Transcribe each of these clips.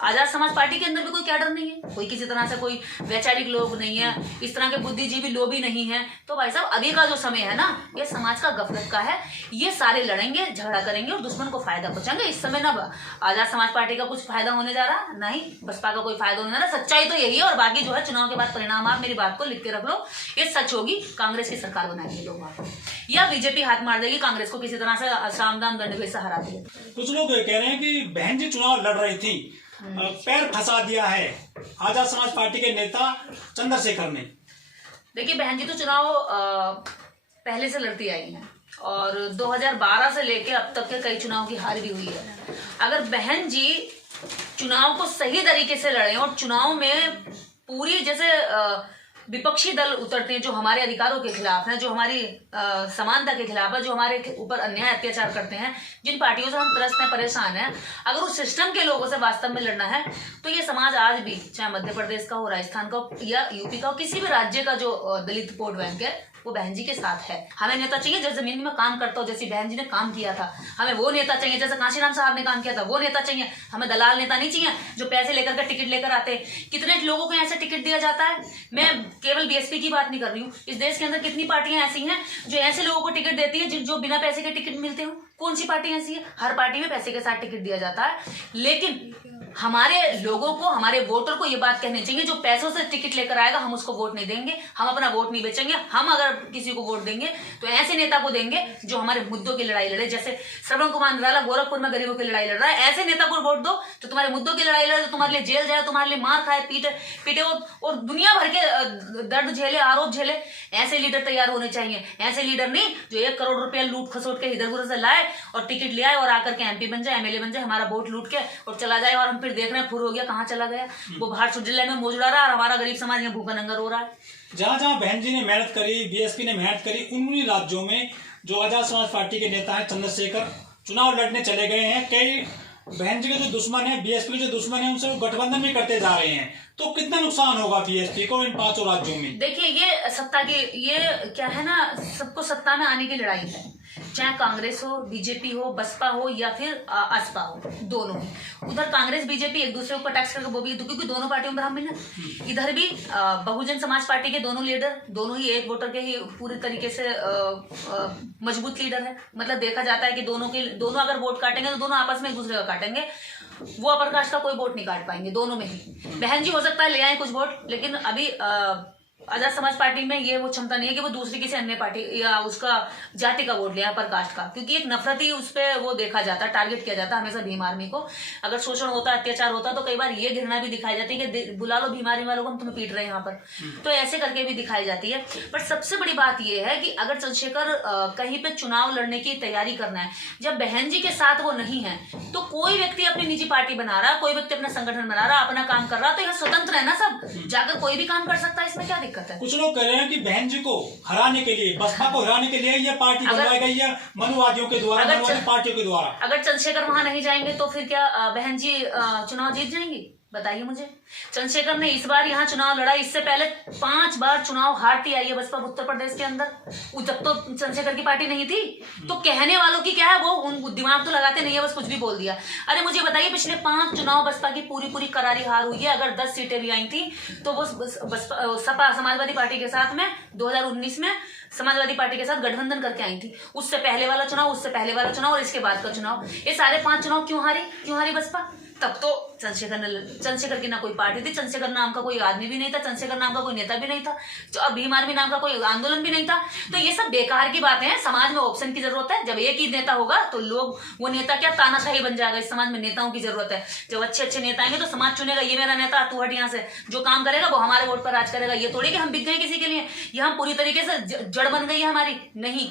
Azad Samaj party के अंदर भी कोई कैडर नहीं है, कोई किसी तरह से कोई वैचारिक लोग नहीं है, इस तरह के बुद्धिजीवी लोग भी नहीं है। तो भाई साहब अभी का जो समय है ना, ये समाज का गफलत का है। ये सारे लड़ेंगे, झगड़ा करेंगे और दुश्मन को फायदा पहुंचाएंगे। इस समय ना आजाद समाज पार्टी का कुछ फायदा होने जा रहा, नहीं बसपा का कोई फायदा होने जा रहा। सच्चाई तो यही है। और बाकी जो है चुनाव के बाद परिणाम, आप मेरी बात को लिख के रख लो, ये सच होगी। कांग्रेस की सरकार बनाएंगे लोग वहां पर, या बीजेपी हाथ मार देगी कांग्रेस को किसी तरह से साम दाम दंड से हरा दिया। कुछ लोग कह रहे हैं कि बहन जी चुनाव लड़ रही थी, पैर फंसा दिया है आजाद समाज पार्टी के नेता चंद्रशेखर ने। देखिए बहन जी तो चुनाव पहले से लड़ती आई हैं और 2012 से लेके अब तक के कई चुनाव की हार भी हुई है। अगर बहन जी चुनाव को सही तरीके से लड़े और चुनाव में पूरी जैसे विपक्षी दल उतरते हैं जो हमारे अधिकारों के खिलाफ हैं, जो हमारी समानता के खिलाफ है, जो हमारे ऊपर अन्याय अत्याचार करते हैं, जिन पार्टियों से हम त्रस्त हैं, परेशान हैं, अगर उस सिस्टम के लोगों से वास्तव में लड़ना है तो ये समाज आज भी, चाहे मध्य प्रदेश का हो, राजस्थान का हो या यूपी का हो, किसी भी राज्य का जो दलित वोट बैंक है वो बहन जी के साथ है। हमें नेता चाहिए जो जमीन में काम करता हो, जैसे बहन जी ने काम किया था। हमें वो नेता चाहिए जैसे कांशीराम साहब ने काम किया था, वो नेता चाहिए। हमें दलाल नेता नहीं चाहिए जो पैसे लेकर के टिकट लेकर आते। कितने लोगों को ऐसे टिकट दिया जाता है। मैं केवल बीएसपी की बात नहीं कर रही हूँ, इस देश के अंदर कितनी पार्टियां ऐसी हैं जो ऐसे लोगों को टिकट देती है जो बिना पैसे के टिकट मिलते हो। कौन सी पार्टी ऐसी है? हर पार्टी में पैसे के साथ टिकट दिया जाता है। लेकिन हमारे लोगों को, हमारे वोटर को ये बात कहनी चाहिए, जो पैसों से टिकट लेकर आएगा हम उसको वोट नहीं देंगे, हम अपना वोट नहीं बेचेंगे। हम अगर किसी को वोट देंगे तो ऐसे नेता को देंगे जो हमारे मुद्दों की लड़ाई लड़े। जैसे श्रवण कुमार निराला गोरखपुर में गरीबों की लड़ाई लड़ रहा है, ऐसे नेता को वोट दो जो तुम्हारे मुद्दों की लड़ाई लड़े, तो तुम्हारे लिए जेल जाए, तुम्हारे लिए मार खाए, पीटे और दुनिया भर के दर्द झेले, आरोप झेले। ऐसे लीडर तैयार होने चाहिए। ऐसे लीडर नहीं जो 1 करोड़ रुपया लूट खसोट के इधर उधर से लाए और टिकट ले आए और आकर के एमपी बन जाए, एमएलए बन जाए, हमारा वोट लूट के और चला जाए और हम फिर देख रहे हैं फुर हो गया, कहाँ चला गया। वो बाहर स्विट्जरलैंड में मौज उड़ा रहा है और हमारा गरीब समाज में भूखा नंगा रो रहा है। जहां जहां बहन जी ने मेहनत करी, बीएसपी ने मेहनत करी, उन्हीं राज्यों में जो आजाद समाज पार्टी के नेता है चंद्रशेखर चुनाव लड़ने चले गए हैं। कई बहन जी के जो दुश्मन है, बीएसपी के जो दुश्मन है, उनसे वो गठबंधन भी करते जा रहे हैं। तो कितना नुकसान होगा बीएसपी को इन 5 राज्यों में? देखिए ये सत्ता की, ये क्या है ना, सबको सत्ता में आने की लड़ाई है। चाहे कांग्रेस हो, बीजेपी हो, बसपा हो या फिर असपा हो, दोनों ही। उधर कांग्रेस बीजेपी एक दूसरे को टैक्स करके वो भी, क्योंकि दोनों पार्टियों में ब्राह्मण है। इधर भी बहुजन समाज पार्टी के दोनों लीडर, दोनों ही एक वोटर के ही पूरी तरीके से मजबूत लीडर है। मतलब देखा जाता है कि दोनों अगर वोट काटेंगे तो दोनों आपस में एक दूसरे का काटेंगे। वो अपर कास्ट का कोई वोट नहीं काट पाएंगे दोनों में ही। बहन जी हो सकता है ले आए कुछ वोट, लेकिन अभी आजाद समाज पार्टी में ये वो क्षमता नहीं है कि वो दूसरी किसी अन्य पार्टी या उसका जाति का वोट ले आए, अपर कास्ट का। क्योंकि एक नफरती उस पर वो देखा जाता है, टारगेट किया जाता है हमेशा भीम आर्मी को। अगर शोषण होता, अत्याचार होता तो कई बार ये घृणा भी दिखाई जाती है कि बुला लो भीम आर्मी वालों को, हम तुम्हें पीट रहे हैं यहाँ पर। तो ऐसे करके भी दिखाई जाती है। बट सबसे बड़ी बात यह है कि अगर चंद्रशेखर कहीं पे चुनाव लड़ने की तैयारी करना है, जब बहन जी के साथ वो नहीं है, तो कोई व्यक्ति अपनी निजी पार्टी बना रहा, कोई व्यक्ति अपना संगठन बना रहा, अपना काम कर रहा, तो यह स्वतंत्र है ना, सब जाकर कोई भी काम कर सकता है। इसमें क्या दिक्कत है? कुछ लोग कह रहे हैं कि बहन जी को हराने के लिए, बसपा को हराने के लिए यह पार्टी बनवाई गई है मनुवादियों के द्वारा, मनुवादी पार्टियों के द्वारा। अगर चंद्रशेखर वहां नहीं जाएंगे तो फिर क्या बहन जी चुनाव जीत जाएंगी? बताइए मुझे। चंद्रशेखर ने इस बार यहाँ चुनाव लड़ा, इससे पहले 5 बार चुनाव हारती आई है बसपा उत्तर प्रदेश के अंदर। जब तो चंद्रशेखर की पार्टी नहीं थी। तो कहने वालों की क्या है, वो उन दिमाग तो लगाते नहीं है, बस कुछ भी बोल दिया। अरे मुझे बताइए, पिछले 5 चुनाव बसपा की पूरी करारी हार हुई है। अगर 10 सीटें भी आई थी तो वो सपा समाजवादी पार्टी के साथ में 2019 में समाजवादी पार्टी के साथ गठबंधन करके आई थी। उससे पहले वाला चुनाव, उससे पहले वाला चुनाव और इसके बाद का चुनाव, ये सारे 5 चुनाव क्यों हारी बसपा? तब तो चंद्रशेखर की ना कोई पार्टी थी, चंद्रशेखर नाम का कोई आदमी भी नहीं था, चंद्रशेखर नाम का कोई नेता भी नहीं था, और भीम आर्मी नाम का कोई आंदोलन भी नहीं था। तो ये सब बेकार की बातें हैं। समाज में ऑप्शन की जरूरत है। जब एक ही नेता होगा तो लोग, वो नेता क्या तानाशाही बन जाएगा। इस समाज में नेताओं की जरूरत है। जब अच्छे नेता आएंगे तो समाज चुनेगा, ये मेरा नेता, तू हट यहाँ से, जो काम करेगा वो हमारे वोट पर राज करेगा। ये थोड़ी कि हम बिक गए किसी के लिए, ये हम पूरी तरीके से जड़ बन गई है हमारी। नहीं,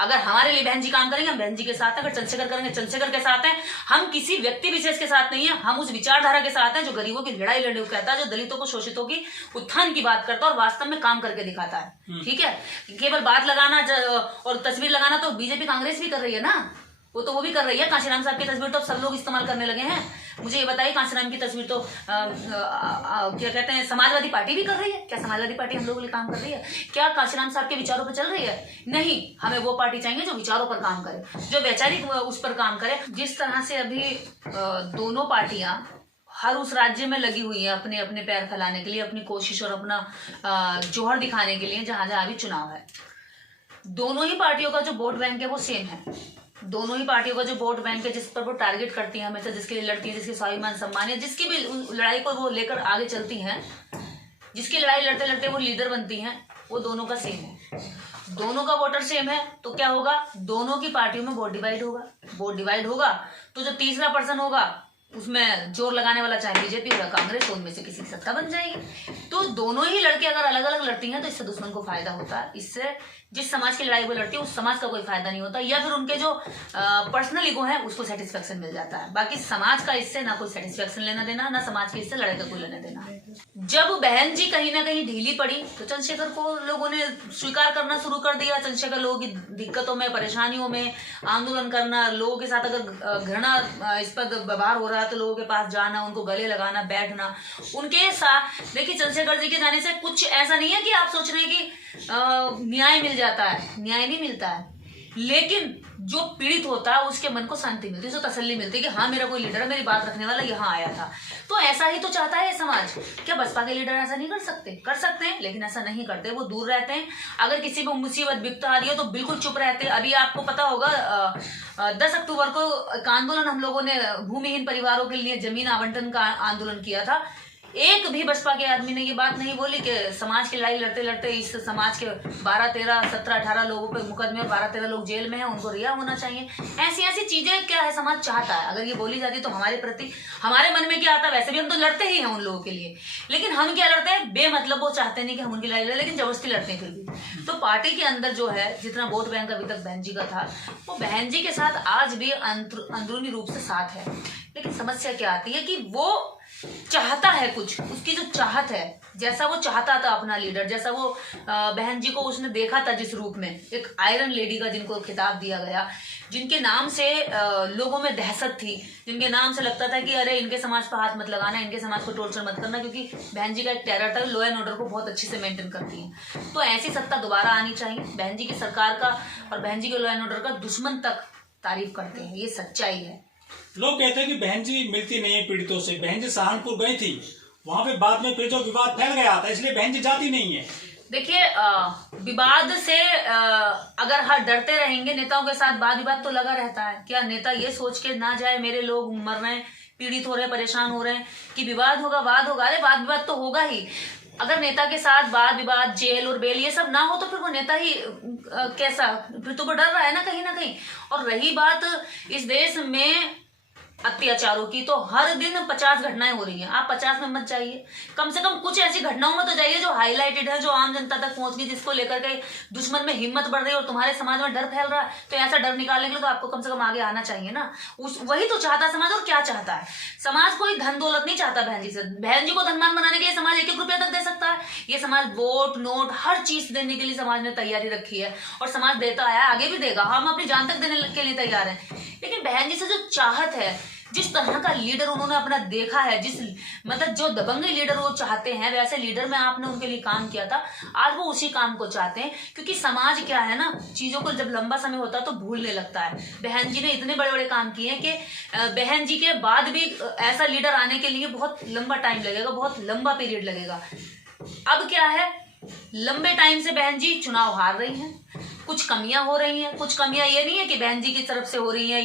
अगर हमारे लिए बहन जी काम करेंगे हम बहन जी के साथ है, अगर चंद्रशेखर करेंगे चंद्रशेखर के साथ है। हम किसी व्यक्ति विशेष के साथ नहीं है, हम उस विचारधारा के साथ है जो गरीबों की लड़ाई लड़ने को कहता है, जो दलितों को, शोषितों की उत्थान की बात करता है और वास्तव में काम करके दिखाता है। ठीक है, केवल बात लगाना और तस्वीर लगाना तो बीजेपी कांग्रेस भी कर रही है ना, वो भी कर रही है। कांशीराम साहब की तस्वीर तो सब लोग इस्तेमाल करने लगे हैं। मुझे ये बताइए, कांशीराम की तस्वीर तो क्या कहते हैं, समाजवादी पार्टी भी कर रही है। क्या समाजवादी पार्टी हम लोगों के लिए काम कर रही है? क्या कांशीराम साहब के विचारों पर चल रही है? नहीं, हमें वो पार्टी चाहिए जो विचारों पर काम करे, जो वैचारिक उस पर काम करे। जिस तरह से अभी दोनों पार्टियां हर उस राज्य में लगी हुई है अपने अपने पैर फैलाने के लिए, अपनी कोशिश और अपना जोहर दिखाने के लिए जहां जहां भी चुनाव है। दोनों ही पार्टियों का जो वोट बैंक है वो सेम है। दोनों ही पार्टियों का जो वोट बैंक है जिस पर वो टारगेट करती है हमेशा, जिसके लिए लड़ती है, जिसके स्वाभिमान सम्मान है, जिसकी भी लड़ाई को वो लेकर आगे चलती हैं, जिसकी लड़ाई लड़ते लड़ते वो लीडर बनती हैं, वो दोनों का सेम है। दोनों का वोटर सेम है तो क्या होगा, दोनों की पार्टियों में वोट डिवाइड होगा। वोट डिवाइड होगा तो जो तीसरा पर्सन होगा उसमें जोर लगाने वाला चाहे बीजेपी हो या कांग्रेस हो, उनमें से किसी की सत्ता बन जाएगी। तो दोनों ही लड़के अगर अलग अलग लड़ती हैं तो इससे दुश्मन को फायदा होता है। इससे जिस समाज की लड़ाई वो लड़ती है उस समाज का कोई फायदा नहीं होता, या फिर उनके जो पर्सनल ईगो है उसको सेटिस्फेक्शन मिल जाता है। बाकी समाज का इससे ना कोई सेटिस्फेक्शन लेना देना, ना समाज के इससे लड़ाई का कोई लेना देना। जब बहन जी कहीं ना कहीं ढीली पड़ी तो चंद्रशेखर को लोगों ने स्वीकार करना शुरू कर दिया। चंद्रशेखर लोगों की दिक्कतों में, परेशानियों में आंदोलन करना, लोगों के साथ अगर घृणा इस पर व्यवहार हो रहा है तो लोगों के पास जाना, उनको गले लगाना, बैठना उनके साथ। देखिए चंद्रशेखर जी के जाने से कुछ ऐसा नहीं है कि आप सोच रहे हैं कि न्याय मिल जाता है, न्याय नहीं मिलता है, लेकिन जो पीड़ित होता है उसके मन को शांति मिलती है, उसको तसल्ली मिलती है कि हाँ मेरा कोई लीडर है, मेरी बात रखने वाला यहाँ आया था। तो ऐसा ही तो चाहता है समाज। क्या बसपा के लीडर ऐसा नहीं कर सकते? कर सकते हैं, लेकिन ऐसा नहीं करते, वो दूर रहते हैं। अगर किसी को मुसीबत विपत्ति आ रही है तो बिल्कुल चुप रहते हैं। अभी आपको पता होगा 10 अक्टूबर को एक आंदोलन हम लोगों ने भूमिहीन परिवारों के लिए जमीन आवंटन का आंदोलन किया था। एक भी बसपा के आदमी ने ये बात नहीं बोली कि समाज की लड़ाई लड़ते लड़ते इस समाज के 12, 13, 17, 18 लोगों पे मुकदमे और 12, 13 लोग जेल में हैं, उनको रिहा होना चाहिए। ऐसी ऐसी चीजें क्या है समाज चाहता है। अगर ये बोली जाती तो हमारे प्रति हमारे मन में क्या आता है, वैसे भी हम तो लड़ते ही हैं उन लोगों के लिए, लेकिन हम क्या लड़ते हैं बेमतलब। वो चाहते नहीं कि हम उनकी लड़ाई लड़े, लेकिन जबरदस्ती लड़ते हैं फिर भी। तो पार्टी के अंदर जो है जितना वोट बैंक अभी तक बहन जी का था, वो बहन जी के साथ आज भी अंदरूनी रूप से साथ है। लेकिन समस्या क्या आती है कि वो चाहता है कुछ, उसकी जो चाहत है, जैसा वो चाहता था अपना लीडर, जैसा वो बहन जी को उसने देखा था जिस रूप में, एक आयरन लेडी का जिनको खिताब दिया गया, जिनके नाम से लोगों में दहशत थी, जिनके नाम से लगता था कि अरे इनके समाज पर हाथ मत लगाना, इनके समाज को टॉर्चर मत करना, क्योंकि बहन जी का एक टेरर था, लॉ एंड ऑर्डर को बहुत अच्छे से मेंटेन करती है। तो ऐसी सत्ता दोबारा आनी चाहिए। बहन जी की सरकार का और बहन जी के लॉ एंड ऑर्डर का दुश्मन तक तारीफ करते हैं, ये सच्चाई है। लोग कहते हैं कि बहन जी मिलती नहीं है पीड़ितों से। बहन जी सहारनपुर गई थी, वहां पे बाद में फिर जो विवाद फैल गया था, इसलिए बहन जी जाती नहीं है। देखिए विवाद से अगर हर डरते रहेंगे, नेताओं के साथ वाद विवाद तो लगा रहता है। क्या नेता ये सोच के ना जाए मेरे लोग मर रहे हैं, पीड़ित हो रहे हैं, परेशान हो रहे हैं, कि विवाद होगा, वाद होगा? अरे वाद विवाद तो होगा ही। अगर नेता के साथ वाद विवाद, जेल और बेल ये सब ना हो तो फिर वो नेता ही कैसा, फिर तो वो डर रहा है ना कहीं ना कहीं। और रही बात इस देश में अत्याचारों की, तो हर दिन 50 घटनाएं हो रही हैं। आप 50 में मत जाइए, कम से कम कुछ ऐसी घटनाओं में तो जाइए जो हाईलाइटेड है, जो आम जनता तक पहुंच गई, जिसको लेकर के दुश्मन में हिम्मत बढ़ रही है और तुम्हारे समाज में डर फैल रहा है। तो ऐसा डर निकालने के लिए तो आपको कम से कम आगे आना चाहिए ना। वही तो चाहता है समाज। और क्या चाहता है समाज? कोई धन दौलत नहीं चाहता बहन जी से। बहन जी को धनवान बनाने के लिए समाज 1-1 रुपया तक दे सकता है। ये समाज वोट नोट हर चीज देने के लिए समाज ने तैयारी रखी है, और समाज देता आया, आगे भी देगा। हम अपनी जान तक देने के लिए तैयार हैं। लेकिन बहन जी से जो चाहत है, जिस तरह का लीडर उन्होंने अपना देखा है, जिस मतलब जो दबंग लीडर वो चाहते हैं, वैसे लीडर में आपने उनके लिए काम किया था, आज वो उसी काम को चाहते हैं। क्योंकि समाज क्या है ना, चीजों को जब लंबा समय होता है तो भूलने लगता है। बहन जी ने इतने बड़े बड़े काम किए हैं कि बहन जी के बाद भी ऐसा लीडर आने के लिए बहुत लंबा टाइम लगेगा, बहुत लंबा पीरियड लगेगा। अब क्या है, लंबे टाइम से बहन जी चुनाव हार रही हैं। कुछ कमियां हो रही हैं। कुछ कमियां ये नहीं है कि बहन जी की तरफ से हो रही हैं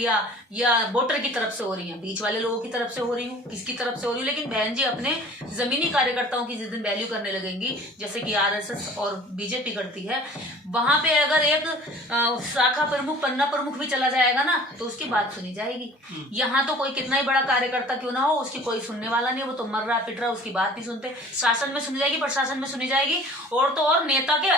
या वोटर की तरफ से हो रही हैं, बीच वाले लोगों की तरफ से हो रही हूँ, किसकी तरफ से हो रही हूँ। लेकिन बहन जी अपने जमीनी कार्यकर्ताओं की जिस दिन वैल्यू करने लगेंगी, जैसे कि आरएसएस और बीजेपी करती है, वहां पे अगर एक शाखा प्रमुख, पन्ना प्रमुख भी चला जाएगा ना, तो उसकी बात सुनी जाएगी। यहाँ तो कोई कितना ही बड़ा कार्यकर्ता क्यों ना हो, उसकी कोई सुनने वाला नहीं है। वो तो मर रहा पिट रहा, उसकी बात नहीं सुनते। शासन में सुनी जाएगी, प्रशासन में सुनी जाएगी, और तो और नेता के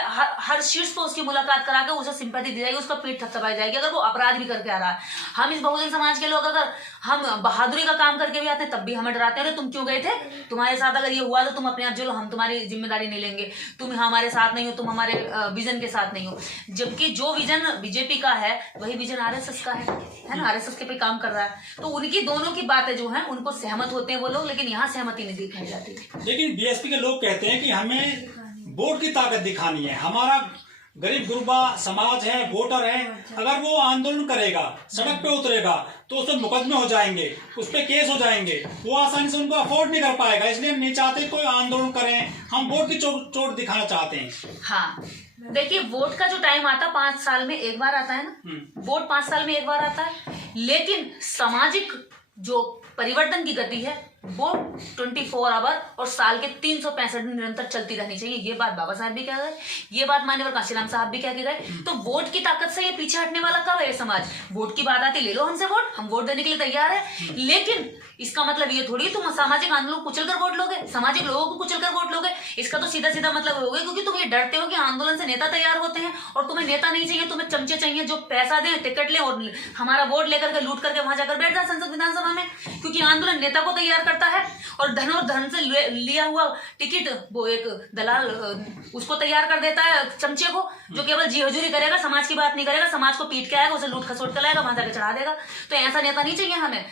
हर शीर्ष पर उसकी मुलाकात करा के उसे सिंपैथी दी जाएगी, उसका पीठ थपथपाई जाएगी अगर वो अपराध भी करके आ रहा है। हम इस बहुजन समाज के लोग अगर हम बहादुरी का काम करके भी आते हैं तब भी हमें डराते हैं, तुम क्यों गए थे, तुम्हारे साथ अगर ये हुआ तो तुम अपने आप चलो, हम तुम्हारी जिम्मेदारी नहीं लेंगे, तुम हमारे साथ नहीं हो, तुम हमारे विजन के साथ नहीं हो। जबकि जो विजन बीजेपी का है वही विजन आरएसएस का है ना, आरएसएस के पे काम कर रहा है। तो उनकी दोनों की बातें जो है उनको सहमत होते हैं वो लोग, लेकिन यहाँ सहमति नहीं दिखाई जाती। लेकिन बीएसपी के लोग कहते हैं कि हमें वोट की ताकत दिखानी है, हमारा गरीब गुरबा समाज है, वोटर है, अगर वो आंदोलन करेगा, सड़क पे उतरेगा, तो उस पर मुकदमे हो जाएंगे, उस पर केस हो जाएंगे, वो आसानी से उनको अफोर्ड नहीं कर पाएगा। इसलिए हम नहीं चाहते कोई आंदोलन करें, हम वोट की चोट दिखाना चाहते हैं। हाँ, देखिए वोट का जो टाइम आता है 5 साल में एक बार आता है ना, वोट 5 साल में एक बार आता है, लेकिन सामाजिक जो परिवर्तन की गति है वो 24 आवर और साल के 365 दिन निरंतर चलती रहनी चाहिए। ये बात बाबा साहब भी कह गए, ये बात मान्यवर काशीराम साहब भी कह के गए। तो वोट की ताकत से ये पीछे हटने वाला कब है ये समाज? वोट की बात आती, ले लो हमसे वोट, हम वोट देने के लिए तैयार है, लेकिन इसका मतलब ये थोड़ी तुम सामाजिक आंदोलन को कुचल कर वोट लोगे, सामाजिक लोगों को कुचल कर वोट लोगे। इसका तो सीधा सीधा मतलब हो गया, क्योंकि तुम ये डरते हो कि आंदोलन से नेता तैयार होते हैं और तुम्हें नेता नहीं चाहिए, तुम्हें चमचे चाहिए जो पैसा दें, टिकट लें और हमारा वोट लेकर के लूट करके वहां जाकर बैठ जाए संसद विधानसभा में। क्योंकि आंदोलन नेता को तैयार करता है और धन से लिया हुआ टिकट वो एक दलाल उसको तैयार कर देता है, चमचे को, जो केवल जी हजूरी करेगा, समाज की बात नहीं करेगा, समाज को पीट के आएगा, उसे लूट खसोट कर लाएगा, वहां जाकर चढ़ा देगा। तो ऐसा नेता नहीं चाहिए हमें।